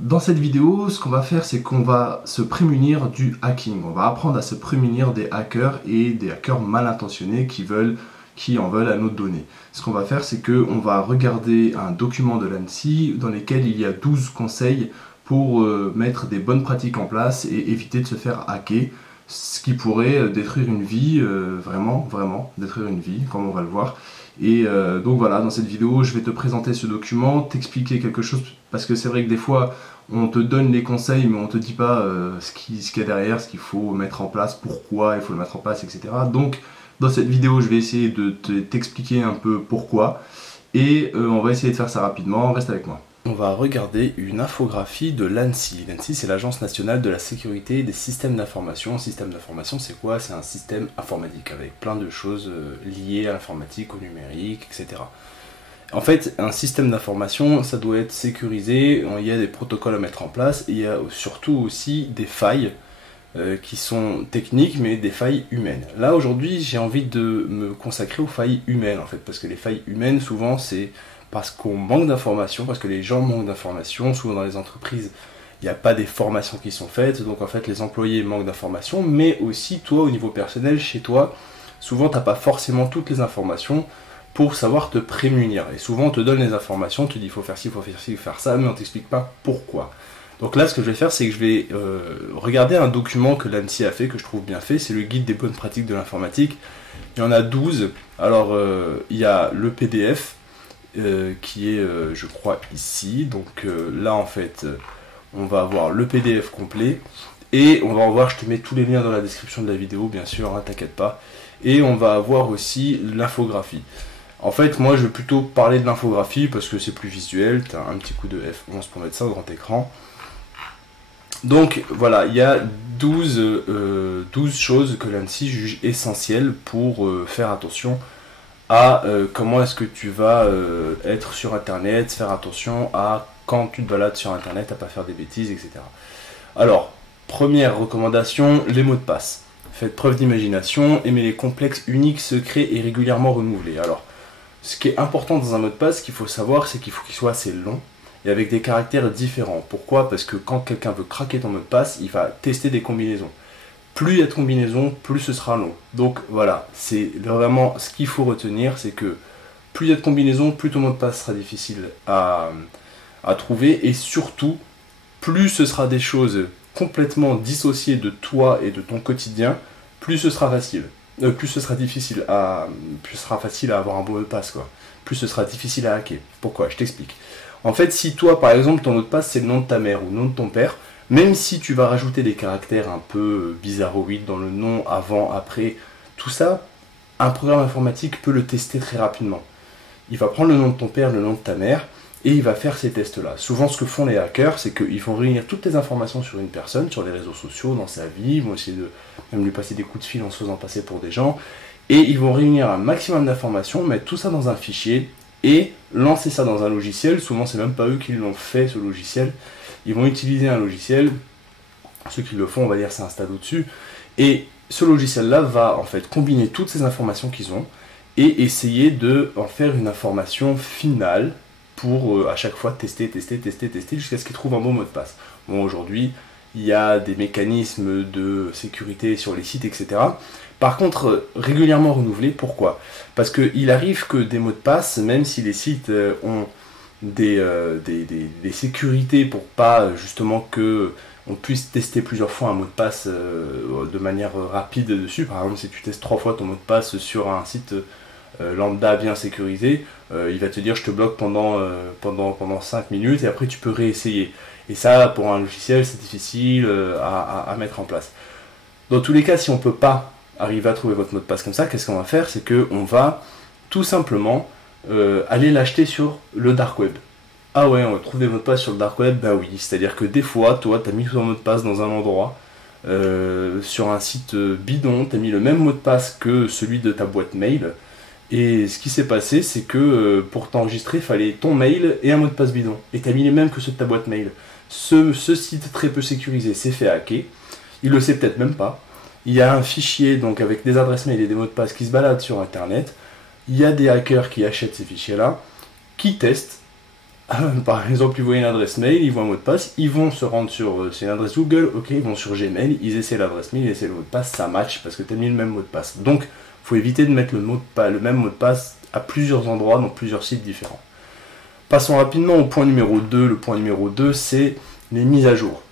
Dans cette vidéo, ce qu'on va faire, c'est qu'on va se prémunir du hacking. On va apprendre à se prémunir des hackers et des hackers mal intentionnés qui en veulent à nos données. Ce qu'on va faire, c'est qu'on va regarder un document de l'ANSSI dans lequel il y a 12 conseils pour mettre des bonnes pratiques en place et éviter de se faire hacker, ce qui pourrait détruire une vie, vraiment détruire une vie, comme on va le voir. Et donc voilà, dans cette vidéo, je vais te présenter ce document, t'expliquer quelque chose, parce que c'est vrai que des fois, on te donne les conseils, mais on te dit pas ce qu'il y a derrière, ce qu'il faut mettre en place, pourquoi il faut le mettre en place, etc. Donc, dans cette vidéo, je vais essayer de t'expliquer un peu pourquoi, et on va essayer de faire ça rapidement, reste avec moi. On va regarder une infographie de l'ANSSI. L'ANSSI, c'est l'Agence nationale de la sécurité des systèmes d'information. Un système d'information, c'est quoi? C'est un système informatique avec plein de choses liées à l'informatique, au numérique, etc. En fait, un système d'information, ça doit être sécurisé, il y a des protocoles à mettre en place, et il y a surtout aussi des failles qui sont techniques, mais des failles humaines. Là, aujourd'hui, j'ai envie de me consacrer aux failles humaines, en fait, parce que les failles humaines, souvent, c'est parce qu'on manque d'informations, parce que les gens manquent d'informations. Souvent dans les entreprises, il n'y a pas des formations qui sont faites, donc en fait les employés manquent d'informations, mais aussi toi au niveau personnel, chez toi, souvent tu n'as pas forcément toutes les informations pour savoir te prémunir. Et souvent on te donne les informations, on te dit il faut faire ci, il faut faire ci, il faut faire ça, mais on ne t'explique pas pourquoi. Donc là ce que je vais faire, c'est que je vais regarder un document que l'ANSSI a fait, que je trouve bien fait, c'est le guide des bonnes pratiques de l'informatique. Il y en a 12, alors il y a le PDF, qui est je crois ici, donc là en fait on va avoir le PDF complet et on va en voir, je te mets tous les liens dans la description de la vidéo bien sûr, hein, t'inquiète pas, et on va avoir aussi l'infographie. En fait moi je vais plutôt parler de l'infographie parce que c'est plus visuel, t'as un petit coup de F11 pour mettre ça au grand écran. Donc voilà, il y a 12 choses que l'ANSSI juge essentielles pour faire attention à comment est-ce que tu vas être sur internet, faire attention à quand tu te balades sur internet, à pas faire des bêtises, etc. Alors, première recommandation, les mots de passe. Faites preuve d'imagination, aimez les complexes, uniques, secrets et régulièrement renouvelés. Alors, ce qui est important dans un mot de passe, ce qu'il faut savoir, c'est qu'il faut qu'il soit assez long et avec des caractères différents. Pourquoi? Parce que quand quelqu'un veut craquer ton mot de passe, il va tester des combinaisons. Plus il y a de combinaisons, plus ce sera long. Donc voilà, c'est vraiment ce qu'il faut retenir, c'est que plus il y a de combinaisons, plus ton mot de passe sera difficile à trouver, et surtout, plus ce sera des choses complètement dissociées de toi et de ton quotidien, plus ce sera facile. Plus ce sera difficile plus ce sera facile à avoir un bon mot de passe, quoi. Plus ce sera difficile à hacker. Pourquoi? Je t'explique. En fait, si toi, par exemple, ton mot de passe, c'est le nom de ta mère ou le nom de ton père, même si tu vas rajouter des caractères un peu bizarroïdes dans le nom, avant, après, tout ça, un programme informatique peut le tester très rapidement. Il va prendre le nom de ton père, le nom de ta mère, et il va faire ces tests-là. Souvent, ce que font les hackers, c'est qu'ils vont réunir toutes les informations sur une personne, sur les réseaux sociaux, dans sa vie, ils vont essayer de même lui passer des coups de fil en se faisant passer pour des gens, et ils vont réunir un maximum d'informations, mettre tout ça dans un fichier, et lancer ça dans un logiciel. Souvent, c'est même pas eux qui l'ont fait, ce logiciel. Ils vont utiliser un logiciel, ceux qui le font, on va dire, c'est un stade au-dessus, et ce logiciel-là va en fait combiner toutes ces informations qu'ils ont et essayer de en faire une information finale pour à chaque fois tester jusqu'à ce qu'ils trouvent un bon mot de passe. Bon, aujourd'hui, il y a des mécanismes de sécurité sur les sites, etc. Par contre, régulièrement renouvelés, pourquoi? Parce qu'il arrive que des mots de passe, même si les sites ont des sécurités pour pas justement que on puisse tester plusieurs fois un mot de passe de manière rapide dessus. Par exemple, si tu testes 3 fois ton mot de passe sur un site lambda bien sécurisé, il va te dire je te bloque pendant 5 minutes et après tu peux réessayer. Et ça, pour un logiciel, c'est difficile à mettre en place. Dans tous les cas, si on ne peut pas arriver à trouver votre mot de passe comme ça, qu'est-ce qu'on va faire? C'est qu'on va tout simplement aller l'acheter sur le dark web. Ah ouais, on trouve des mots de passe sur le dark web? Bah oui, c'est-à-dire que des fois, toi, tu as mis ton mot de passe dans un endroit, sur un site bidon, tu as mis le même mot de passe que celui de ta boîte mail, et ce qui s'est passé, c'est que pour t'enregistrer, il fallait ton mail et un mot de passe bidon, et tu as mis les mêmes que ceux de ta boîte mail. Ce site très peu sécurisé s'est fait hacker, il le sait peut-être même pas. Il y a un fichier donc avec des adresses mail et des mots de passe qui se baladent sur internet. Il y a des hackers qui achètent ces fichiers-là, qui testent Par exemple, ils voient une adresse mail, ils voient un mot de passe, ils vont se rendre sur c'est une adresse Google, ok, ils vont sur Gmail, ils essaient l'adresse mail, ils essaient le mot de passe, ça match parce que tu as mis le même mot de passe. Donc, il faut éviter de mettre le même mot de passe à plusieurs endroits, dans plusieurs sites différents. Passons rapidement au point numéro 2. Le point numéro 2, c'est les mises à jour.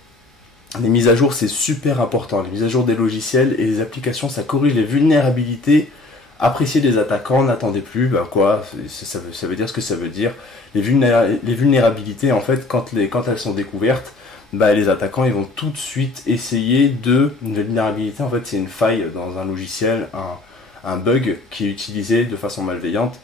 Les mises à jour, c'est super important. Les mises à jour des logiciels et des applications, ça corrige les vulnérabilités. Apprécier des attaquants, n'attendez plus, ben quoi, ça veut dire ce que ça veut dire. Les vulnérabilités, en fait, quand elles sont découvertes, ben les attaquants, ils vont tout de suite essayer une vulnérabilité, en fait, c'est une faille dans un logiciel, un bug qui est utilisé de façon malveillante.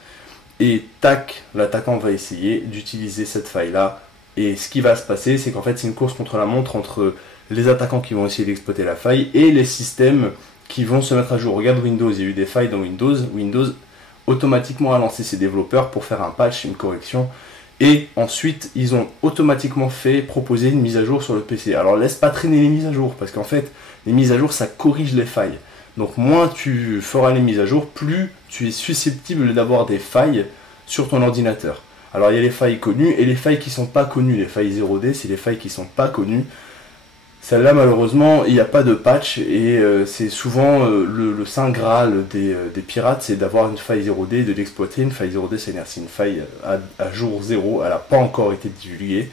Et tac, l'attaquant va essayer d'utiliser cette faille-là. Et ce qui va se passer, c'est qu'en fait, c'est une course contre la montre entre les attaquants qui vont essayer d'exploiter la faille et les systèmes qui vont se mettre à jour. Regarde Windows, il y a eu des failles dans Windows. Windows automatiquement a lancé ses développeurs pour faire un patch, une correction. Et ensuite, ils ont automatiquement proposer une mise à jour sur le PC. Alors laisse pas traîner les mises à jour, parce qu'en fait, les mises à jour, ça corrige les failles. Donc moins tu feras les mises à jour, plus tu es susceptible d'avoir des failles sur ton ordinateur. Alors il y a les failles connues et les failles qui ne sont pas connues. Les failles 0D, c'est les failles qui ne sont pas connues. Celle-là, malheureusement, il n'y a pas de patch et c'est souvent le saint graal des pirates, c'est d'avoir une faille 0D et de l'exploiter. Une faille 0D, c'est une faille à jour 0, elle n'a pas encore été divulguée.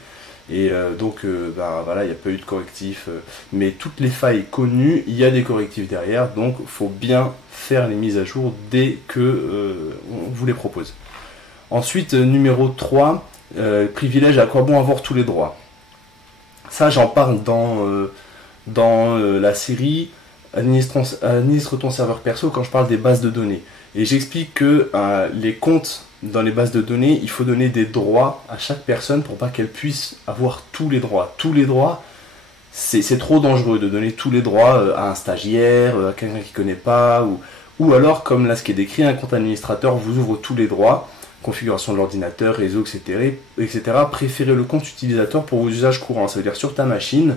Et donc, voilà, il n'y a pas eu de correctif. Mais toutes les failles connues, il y a des correctifs derrière. Donc, il faut bien faire les mises à jour dès que on vous les propose. Ensuite, numéro 3, privilège, à quoi bon avoir tous les droits. Ça, j'en parle dans la série Administre ton serveur perso quand je parle des bases de données. Et j'explique que les comptes dans les bases de données, il faut donner des droits à chaque personne pour pas qu'elle puisse avoir tous les droits. Tous les droits, c'est trop dangereux de donner tous les droits à un stagiaire, à quelqu'un qui ne connaît pas, ou alors, comme là ce qui est décrit, un compte administrateur vous ouvre tous les droits, configuration de l'ordinateur, réseau, etc. Préférez le compte utilisateur pour vos usages courants. Ça veut dire sur ta machine,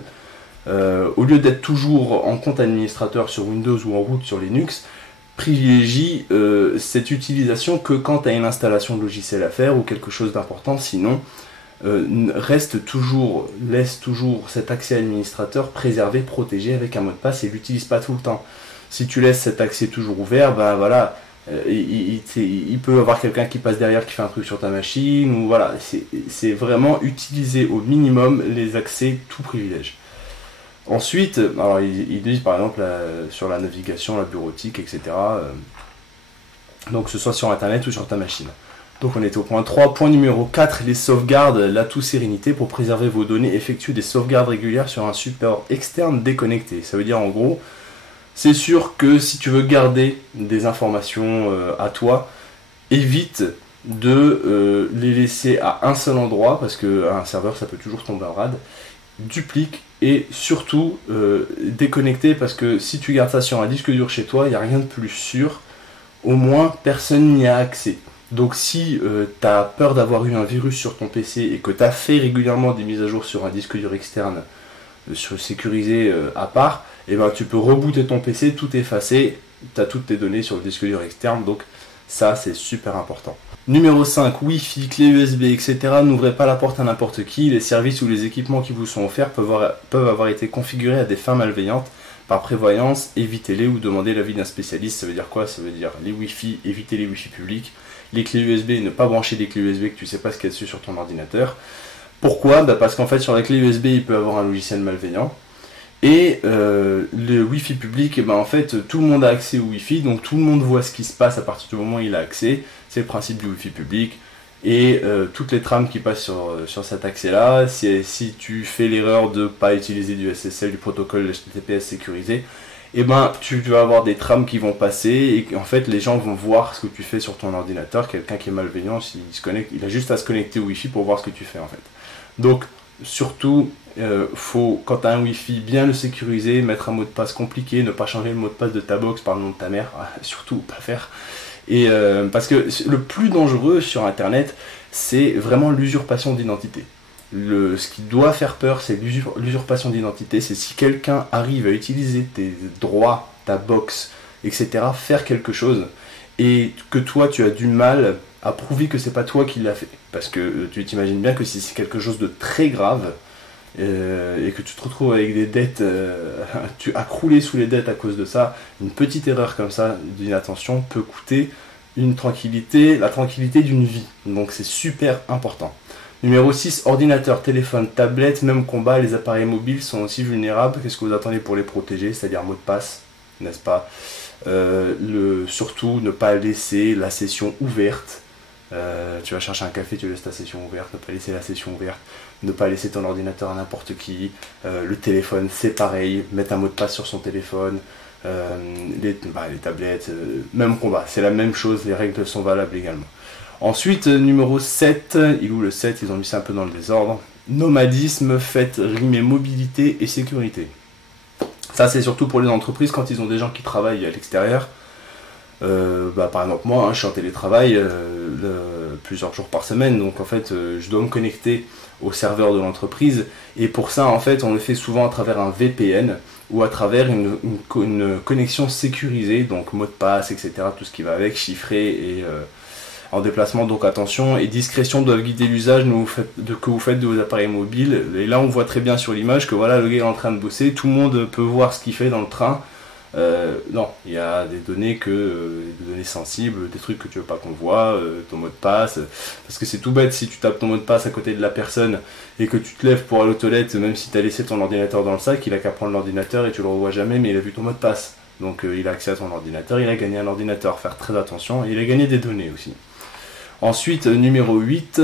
au lieu d'être toujours en compte administrateur sur Windows ou en root sur Linux, privilégie cette utilisation que quand tu as une installation de logiciel à faire ou quelque chose d'important. Sinon, laisse toujours cet accès administrateur préservé, protégé avec un mot de passe et l'utilise pas tout le temps. Si tu laisses cet accès toujours ouvert, ben voilà, il peut y avoir quelqu'un qui passe derrière qui fait un truc sur ta machine, ou voilà, c'est vraiment utiliser au minimum les accès tout privilège. Ensuite, alors ils disent par exemple sur la navigation, la bureautique, etc. Donc que ce soit sur internet ou sur ta machine. Donc on était au point 3. Point numéro 4, les sauvegardes, l'atout sérénité pour préserver vos données, effectuer des sauvegardes régulières sur un support externe déconnecté. Ça veut dire en gros, c'est sûr que si tu veux garder des informations à toi, évite de les laisser à un seul endroit, parce qu'un serveur ça peut toujours tomber en rade. Duplique et surtout déconnecter, parce que si tu gardes ça sur un disque dur chez toi, il n'y a rien de plus sûr, au moins personne n'y a accès. Donc si tu as peur d'avoir eu un virus sur ton PC et que tu as fait régulièrement des mises à jour sur un disque dur externe sécurisé à part, et ben tu peux rebooter ton PC, tout effacer, tu as toutes tes données sur le disque dur externe, donc ça c'est super important. Numéro 5, Wi-Fi, clé USB, etc. N'ouvrez pas la porte à n'importe qui. Les services ou les équipements qui vous sont offerts peuvent avoir été configurés à des fins malveillantes. Par prévoyance, évitez-les ou demandez l'avis d'un spécialiste. Ça veut dire quoi? Ça veut dire les Wi-Fi, évitez les Wi-Fi publics. Les clés USB, ne pas brancher des clés USB que tu ne sais pas ce qu'il y a dessus sur ton ordinateur. Pourquoi? Parce qu'en fait sur la clé USB, il peut y avoir un logiciel malveillant. Et le Wi-Fi public, en fait tout le monde a accès au Wi-Fi, donc tout le monde voit ce qui se passe à partir du moment où il a accès. C'est le principe du Wi-Fi public. Et toutes les trames qui passent sur cet accès-là, si tu fais l'erreur de ne pas utiliser du SSL, du protocole HTTPS sécurisé, et tu vas avoir des trames qui vont passer et en fait les gens vont voir ce que tu fais sur ton ordinateur. Quelqu'un qui est malveillant, s'il se connecte, il a juste à se connecter au Wi-Fi pour voir ce que tu fais en fait. Donc surtout, faut, quand tu as un Wi-Fi, bien le sécuriser, mettre un mot de passe compliqué, ne pas changer le mot de passe de ta box par le nom de ta mère, surtout pas faire. Et parce que le plus dangereux sur internet, c'est vraiment l'usurpation d'identité. Ce qui doit faire peur, c'est l'usurpation d'identité. C'est si quelqu'un arrive à utiliser tes droits, ta box, etc., faire quelque chose, et que toi tu as du mal à prouver que c'est pas toi qui l'as fait. Parce que tu t'imagines bien que si c'est quelque chose de très grave, et que tu te retrouves avec des dettes, tu as croulé sous les dettes à cause de ça, une petite erreur comme ça, d'inattention, peut coûter une tranquillité, la tranquillité d'une vie. Donc c'est super important. Numéro 6, ordinateur, téléphone, tablette, même combat, les appareils mobiles sont aussi vulnérables. Qu'est-ce que vous attendez pour les protéger? C'est-à-dire mot de passe, n'est-ce pas? Surtout ne pas laisser la session ouverte. Tu vas chercher un café, tu laisses ta session ouverte, ne pas laisser la session ouverte, ne pas laisser ton ordinateur à n'importe qui. Le téléphone, c'est pareil, mettre un mot de passe sur son téléphone. Les tablettes, même combat, c'est la même chose, les règles sont valables également. Ensuite, numéro 7, il est où le 7? Ils ont mis ça un peu dans le désordre. Nomadisme, faites rimer mobilité et sécurité. Ça, c'est surtout pour les entreprises quand ils ont des gens qui travaillent à l'extérieur. Par exemple, moi, je suis en télétravail plusieurs jours par semaine, donc en fait, je dois me connecter au serveur de l'entreprise. Et pour ça, en fait, on le fait souvent à travers un VPN ou à travers une connexion sécurisée, donc mot de passe, etc., tout ce qui va avec, chiffré et en déplacement. Donc attention, et discrétion doivent guider l'usage que vous faites de vos appareils mobiles. Et là, on voit très bien sur l'image que voilà, le gars est en train de bosser, tout le monde peut voir ce qu'il fait dans le train. Non, il y a des données des données sensibles, des trucs que tu veux pas qu'on voit, ton mot de passe, parce que c'est tout bête si tu tapes ton mot de passe à côté de la personne et que tu te lèves pour aller aux toilettes, même si tu as laissé ton ordinateur dans le sac, il a qu'à prendre l'ordinateur et tu le revois jamais, mais il a vu ton mot de passe. Donc il a accès à ton ordinateur, il a gagné un ordinateur, faire très attention, et il a gagné des données aussi. Ensuite, numéro 8,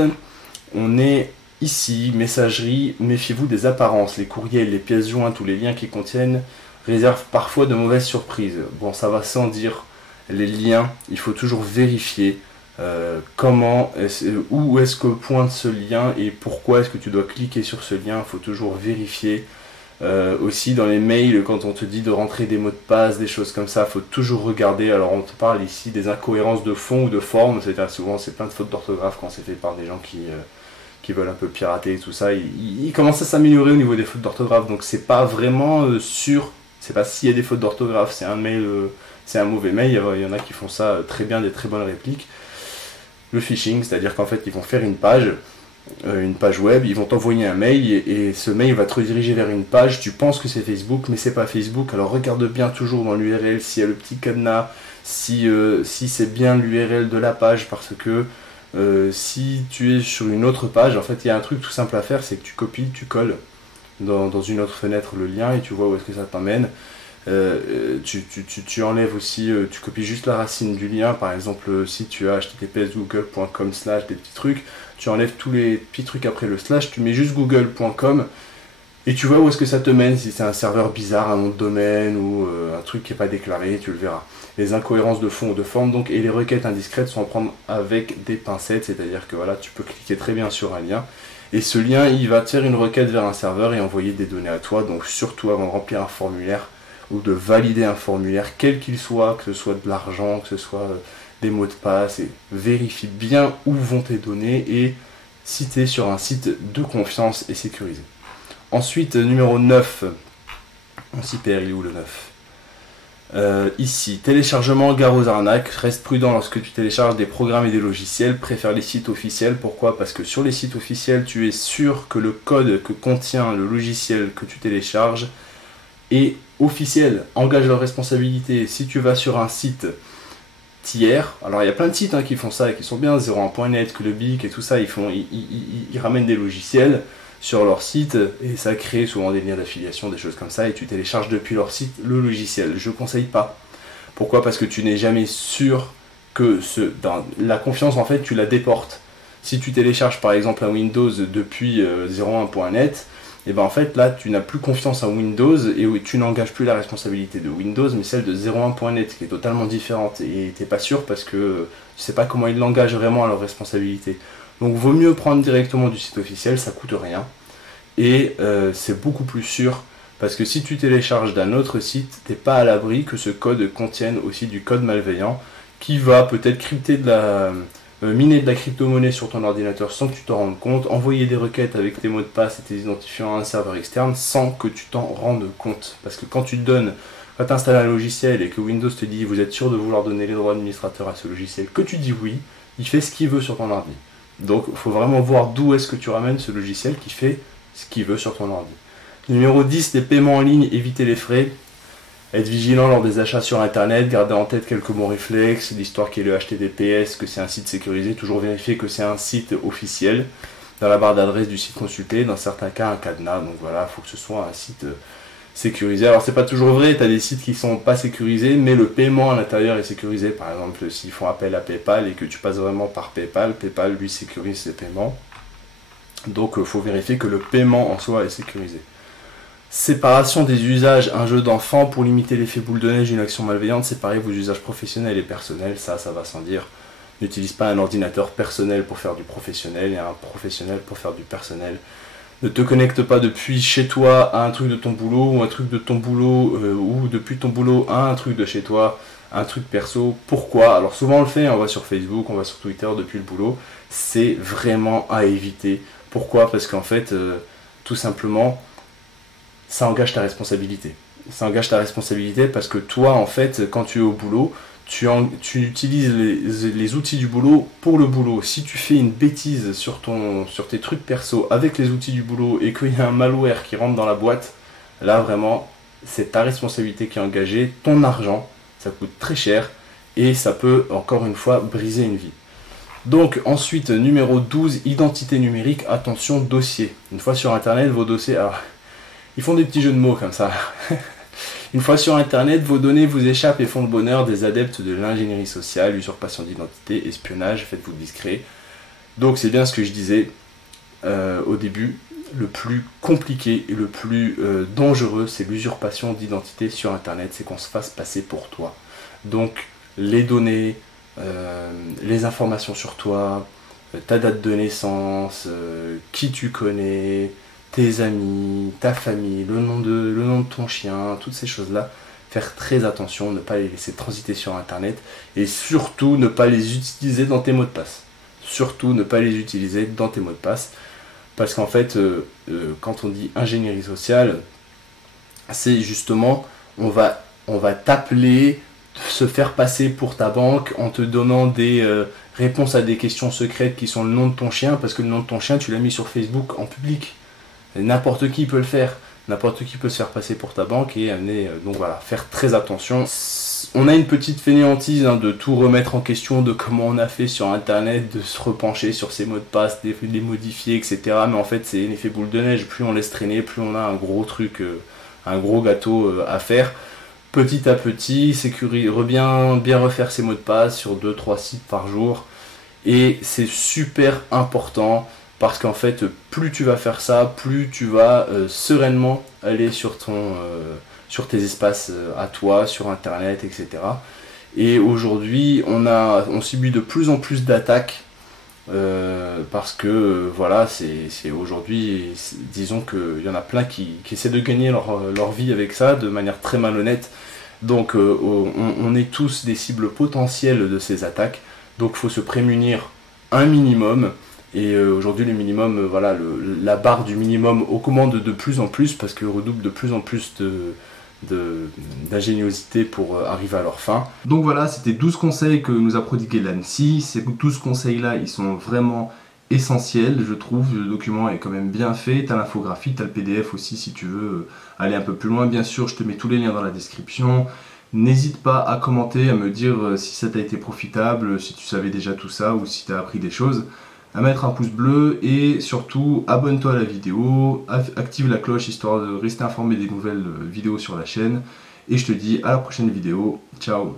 on est ici, messagerie, méfiez-vous des apparences, les courriels, les pièces jointes ou les liens qui contiennent réserve parfois de mauvaises surprises. Bon, ça va sans dire, les liens, il faut toujours vérifier où est-ce que pointe ce lien et pourquoi est-ce que tu dois cliquer sur ce lien, il faut toujours vérifier. Aussi dans les mails, quand on te dit de rentrer des mots de passe, des choses comme ça, il faut toujours regarder. Alors on te parle ici des incohérences de fond ou de forme, c'est-à-dire souvent c'est plein de fautes d'orthographe quand c'est fait par des gens qui veulent un peu pirater et tout ça. Il commence à s'améliorer au niveau des fautes d'orthographe, donc c'est pas vraiment sûr. C'est pas s'il y a des fautes d'orthographe, c'est un mail, c'est un mauvais mail. Il y en a qui font ça très bien, des très bonnes répliques. Le phishing, c'est-à-dire qu'en fait ils vont faire une page web, ils vont t'envoyer un mail et ce mail va te rediriger vers une page. Tu penses que c'est Facebook, mais c'est pas Facebook. Alors regarde bien toujours dans l'URL s'il y a le petit cadenas, si c'est bien l'URL de la page, parce que si tu es sur une autre page, en fait il y a un truc tout simple à faire, c'est que tu copies, tu colles dans une autre fenêtre le lien et tu vois où est-ce que ça t'emmène. Tu enlèves aussi, tu copies juste la racine du lien. Par exemple, si tu as https://google.com/ des petits trucs, tu enlèves tous les petits trucs après le slash, tu mets juste google.com et tu vois où est-ce que ça te mène. Si c'est un serveur bizarre, un nom de domaine ou un truc qui n'est pas déclaré, tu le verras. Les incohérences de fond ou de forme, donc, et les requêtes indiscrètes sont à prendre avec des pincettes, c'est-à-dire que voilà, tu peux cliquer très bien sur un lien. Et ce lien, il va te faire une requête vers un serveur et envoyer des données à toi. Donc surtout avant de remplir un formulaire ou de valider un formulaire, quel qu'il soit, que ce soit de l'argent, que ce soit des mots de passe, et vérifie bien où vont tes données et si tu es sur un site de confiance et sécurisé. Ensuite, numéro 9, on s'y perd, il est où le 9 ? Ici, téléchargement, gare aux arnaques, reste prudent lorsque tu télécharges des programmes et des logiciels, préfère les sites officiels. Pourquoi ? Parce que sur les sites officiels, tu es sûr que le code que contient le logiciel que tu télécharges est officiel, engage leur responsabilité. Si tu vas sur un site tiers, alors il y a plein de sites qui font ça et qui sont bien, 01.net, Clubic et tout ça, ils ramènent des logiciels sur leur site et ça crée souvent des liens d'affiliation, des choses comme ça, et tu télécharges depuis leur site le logiciel. Je ne conseille pas. Pourquoi ? Parce que tu n'es jamais sûr que la confiance, en fait, tu la déportes. Si tu télécharges par exemple un Windows depuis 01.net, et ben en fait là tu n'as plus confiance en Windows et tu n'engages plus la responsabilité de Windows, mais celle de 01.net qui est totalement différente, et tu n'es pas sûr parce que tu sais pas comment ils l'engagent vraiment à leur responsabilité. Donc vaut mieux prendre directement du site officiel, ça coûte rien et c'est beaucoup plus sûr, parce que si tu télécharges d'un autre site, t'es pas à l'abri que ce code contienne aussi du code malveillant qui va peut-être miner de la crypto-monnaie sur ton ordinateur sans que tu t'en rendes compte, envoyer des requêtes avec tes mots de passe et tes identifiants à un serveur externe sans que tu t'en rendes compte. Parce que quand tu donnes Quand tu installes un logiciel et que Windows te dit vous êtes sûr de vouloir donner les droits administrateurs à ce logiciel, que tu dis oui, il fait ce qu'il veut sur ton ordi. Donc il faut vraiment voir d'où est-ce que tu ramènes ce logiciel qui fait ce qu'il veut sur ton ordi. Numéro 10, les paiements en ligne, éviter les frais. Être vigilant lors des achats sur internet, garder en tête quelques bons réflexes, l'histoire qui est le HTTPS, que c'est un site sécurisé, toujours vérifier que c'est un site officiel. Dans la barre d'adresse du site consulté, dans certains cas un cadenas, donc voilà, il faut que ce soit un site sécurisé. Alors c'est pas toujours vrai, tu as des sites qui sont pas sécurisés, mais le paiement à l'intérieur est sécurisé. Par exemple, s'ils font appel à PayPal et que tu passes vraiment par PayPal, PayPal lui sécurise ses paiements. Donc il faut vérifier que le paiement en soi est sécurisé. Séparation des usages, un jeu d'enfant pour limiter l'effet boule de neige d'une action malveillante, séparer vos usages professionnels et personnels, ça va sans dire. N'utilise pas un ordinateur personnel pour faire du professionnel et un professionnel pour faire du personnel. Ne te connecte pas depuis chez toi à un truc de ton boulot ou un truc de ton boulot ou depuis ton boulot à un truc de chez toi, un truc perso. Pourquoi? Alors souvent on le fait, on va sur Facebook, on va sur Twitter depuis le boulot. C'est vraiment à éviter. Pourquoi? Parce qu'en fait, tout simplement, ça engage ta responsabilité. Ça engage ta responsabilité parce que toi, en fait, quand tu es au boulot, tu utilises les outils du boulot pour le boulot. Si tu fais une bêtise sur tes trucs perso avec les outils du boulot et qu'il y a un malware qui rentre dans la boîte, là vraiment, c'est ta responsabilité qui est engagée, ton argent, ça coûte très cher et ça peut, encore une fois, briser une vie. Donc ensuite, numéro 12, identité numérique, attention, dossier. Une fois sur internet, vos dossiers... Alors, ils font des petits jeux de mots comme ça. Une fois sur internet, vos données vous échappent et font le bonheur des adeptes de l'ingénierie sociale, usurpation d'identité, espionnage, faites-vous discret. Donc c'est bien ce que je disais au début, le plus compliqué et le plus dangereux, c'est l'usurpation d'identité sur internet, c'est qu'on se fasse passer pour toi. Donc les données, les informations sur toi, ta date de naissance, qui tu connais, tes amis, ta famille, le nom de ton chien, toutes ces choses-là, faire très attention, ne pas les laisser transiter sur internet et surtout ne pas les utiliser dans tes mots de passe. Surtout ne pas les utiliser dans tes mots de passe parce qu'en fait, quand on dit ingénierie sociale, c'est justement, on va t'appeler, se faire passer pour ta banque en te donnant des réponses à des questions secrètes qui sont le nom de ton chien parce que le nom de ton chien, tu l'as mis sur Facebook en public. N'importe qui peut le faire, n'importe qui peut se faire passer pour ta banque et amener, donc voilà, faire très attention. On a une petite fainéantise de tout remettre en question, de comment on a fait sur internet, de se repencher sur ses mots de passe, de les modifier, etc. Mais en fait c'est l'effet boule de neige, plus on laisse traîner, plus on a un gros truc, un gros gâteau à faire. Petit à petit, bien refaire ses mots de passe sur 2-3 sites par jour. Et c'est super important. Parce qu'en fait, plus tu vas faire ça, plus tu vas sereinement aller sur tes espaces à toi, sur internet, etc. Et aujourd'hui, on subit de plus en plus d'attaques parce que voilà, c'est aujourd'hui, disons qu'il y en a plein qui essaient de gagner leur vie avec ça de manière très malhonnête. Donc on est tous des cibles potentielles de ces attaques. Donc il faut se prémunir un minimum. Et aujourd'hui, le minimum, voilà, la barre du minimum augmente de plus en plus parce qu'ils redoublent de plus en plus d'ingéniosité pour arriver à leur fin. Donc voilà, c'était 12 conseils que nous a prodigué l'ANSSI. Ces 12 conseils-là, ils sont vraiment essentiels, je trouve. Le document est quand même bien fait. Tu as l'infographie, tu as le PDF aussi si tu veux aller un peu plus loin. Bien sûr, je te mets tous les liens dans la description. N'hésite pas à commenter, à me dire si ça t'a été profitable, si tu savais déjà tout ça ou si tu as appris des choses. À mettre un pouce bleu et surtout abonne-toi à la vidéo, active la cloche histoire de rester informé des nouvelles vidéos sur la chaîne et je te dis à la prochaine vidéo, ciao.